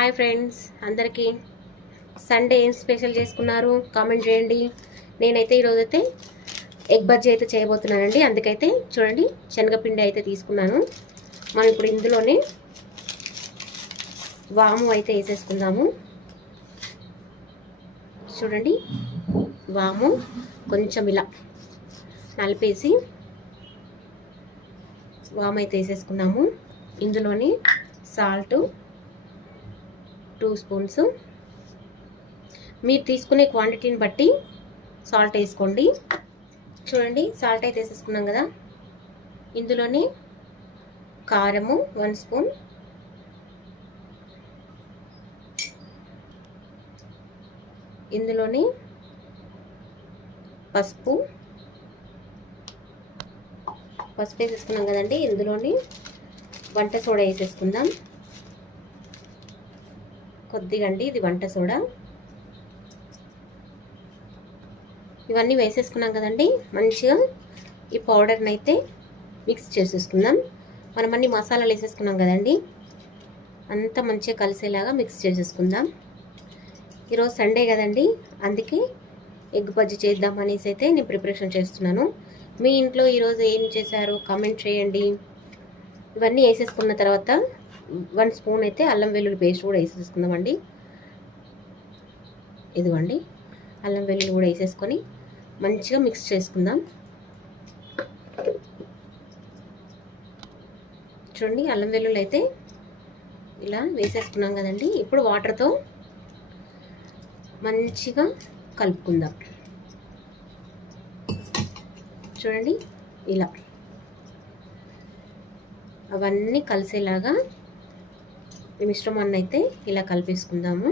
Hi friends, అందరికీ Sunday ఏం special చేసుకున్నారు కామెంట్ చేయండి. నేనైతే ఈరోజైతే ఎగ్ బజ్జీ అయితే చేయబోతున్నానండి. అందుకైతే చూడండి, శనగపిండి అయితే తీసుకున్నాను. మనం ఇప్పుడు ఇందులోనే వాము అయితే వేసేసుకుందాము. చూడండి, వాము కొంచెం ఇలా నలిపేసి వాము అయితే వేసేసుకున్నాము. ఇందులోని సాల్ట్ 2 స్పూన్స్, మీరు తీసుకునే క్వాంటిటీని బట్టి సాల్ట్ వేసుకోండి. చూడండి, సాల్ట్ అయితే వేసేసుకున్నాం కదా. ఇందులోని కారము 1 స్పూన్, ఇందులోని పసుపు వేసేసుకున్నాం కదండి. ఇందులోని వంట సోడా వేసేసుకుందాం కొద్దిగా అండి, ఇది వంట సోడా. ఇవన్నీ వేసేసుకున్నాం కదండి. మంచిగా ఈ పౌడర్ని అయితే మిక్స్ చేసేసుకుందాం. మనం అన్ని మసాలాలు వేసేసుకున్నాం కదండి, అంతా మంచిగా కలిసేలాగా మిక్స్ చేసేసుకుందాం. ఈరోజు సండే కదండి, అందుకే ఎగ్ బజ్జీ చేద్దాం అనేసి అయితే నేను ప్రిపరేషన్ చేస్తున్నాను. మీ ఇంట్లో ఈరోజు ఏం చేశారో కామెంట్ చేయండి. ఇవన్నీ వేసేసుకున్న తర్వాత 1 స్పూన్ అయితే అల్లం వెల్లుల్లి పేస్ట్ కూడా వేసేసుకుందామండి. ఇదిగోండి, అల్లం వెల్లుల్లి కూడా వేసేసుకొని మంచిగా మిక్స్ చేసుకుందాం. చూడండి, అల్లం వెల్లుల్లి అయితే ఇలా వేసేసుకున్నాం కదండి. ఇప్పుడు వాటర్తో మంచిగా కలుపుకుందాం. చూడండి, ఇలా అవన్నీ కలిసేలాగా ఈ మిశ్రమాన్ని అయితే ఇలా కలిపేసుకుందాము.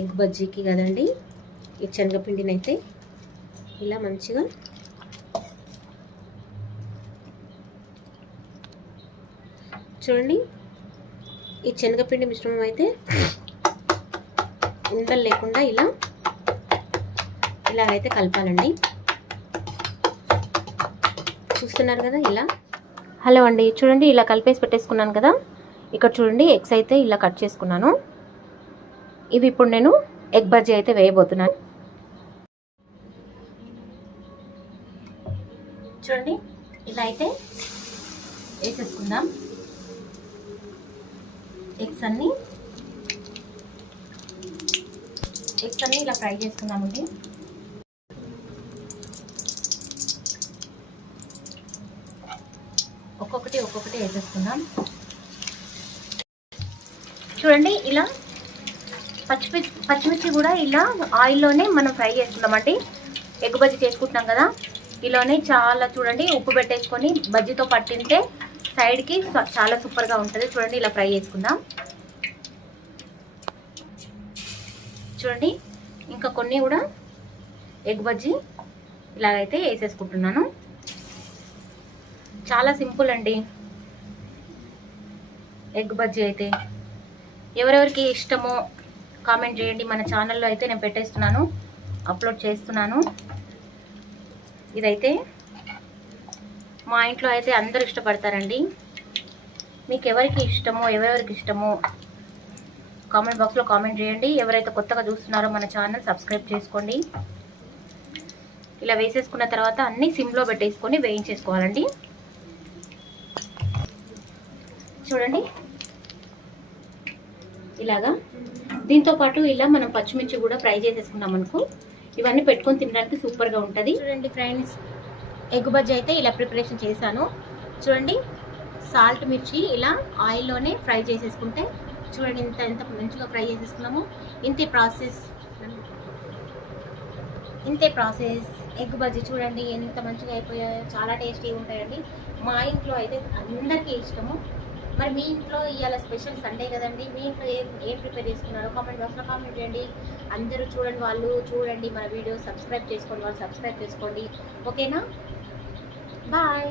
ఎగ్ బజ్జీకి కదండి, ఈ శనగపిండిని అయితే ఇలా మంచిగా చూడండి, ఈ శనగపిండి మిశ్రమం అయితే ఉండలు లేకుండా ఇలా అయితే కలపాలండి. చూస్తున్నారు కదా ఇలా. హలో అండి, చూడండి ఇలా కలిపేసి పెట్టేసుకున్నాను కదా. ఇక్కడ చూడండి, ఎగ్స్ అయితే ఇలా కట్ చేసుకున్నాను. ఇవి ఇప్పుడు నేను ఎగ్ బజ్జీ అయితే వేయబోతున్నాను. చూడండి, ఇలా అయితే వేసేసుకుందాం. ఎగ్స్ అన్నీ ఇలా ఫ్రై చేసుకుందామండి. ఒక్కొక్కటి వేసేసుకుందాం. చూడండి, ఇలా పచ్చిమిర్చి కూడా ఇలా ఆయిల్లోనే మనం ఫ్రై చేసుకుందామండి. ఎగ్ బజ్జీ చేసుకుంటున్నాం కదా, ఇలానే చాలా చూడండి ఉప్పు పెట్టేసుకొని బజ్జీతో పట్టింటే సైడ్కి చాలా సూపర్గా ఉంటుంది. చూడండి, ఇలా ఫ్రై చేసుకుందాం. చూడండి, ఇంకా కొన్ని కూడా ఎగ్ బజ్జీ ఇలాగైతే వేసేసుకుంటున్నాను. చాలా సింపుల్ అండి ఎగ్ బజ్జీ అయితే. ఎవరెవరికి ఇష్టమో కామెంట్ చేయండి. మన ఛానల్లో అయితే నేను పెట్టేస్తున్నాను, అప్లోడ్ చేస్తున్నాను. ఇదైతే మా ఇంట్లో అయితే అందరూ ఇష్టపడతారండి. మీకు ఎవరికి ఇష్టమో కామెంట్ బాక్స్లో కామెంట్ చేయండి. ఎవరైతే కొత్తగా చూస్తున్నారో మన ఛానల్ సబ్స్క్రైబ్ చేసుకోండి. ఇలా వేసేసుకున్న తర్వాత అన్నీ సిమ్లో పెట్టేసుకొని వేయించేసుకోవాలండి. చూడండి, ఇలాగా దీంతో పాటు ఇలా మనం పచ్చిమిర్చి కూడా ఫ్రై చేసేసుకున్నాం అనుకో, ఇవన్నీ పెట్టుకొని తినడానికి సూపర్గా ఉంటుంది. చూడండి ఫ్రెండ్స్, ఎగ్ బజ్జీ అయితే ఇలా ప్రిపరేషన్ చేశాను. చూడండి, సాల్ట్ మిర్చి ఇలా ఆయిల్లోనే ఫ్రై చేసేసుకుంటే చూడండి ఎంత మంచిగా ఫ్రై చేసేసుకున్నాము. ఇంతే ప్రాసెస్. ఎగ్ బజ్జీ చూడండి ఎంత మంచిగా అయిపోయాయో, చాలా టేస్టీగా ఉంటాయండి. మా ఇంట్లో అయితే అందరికీ ఇష్టము. మరి మీ ఇంట్లో ఇవాళ స్పెషల్ సండే కదండి, మీ ఇంట్లో ఏం ప్రిపేర్ చేసుకున్నారో కామెంట్ బాక్స్లో కామెంట్ చేయండి. అందరూ చూడండి మన వీడియో, సబ్స్క్రైబ్ చేసుకోండి, సబ్స్క్రైబ్ చేసుకోండి. ఓకేనా? బాయ్.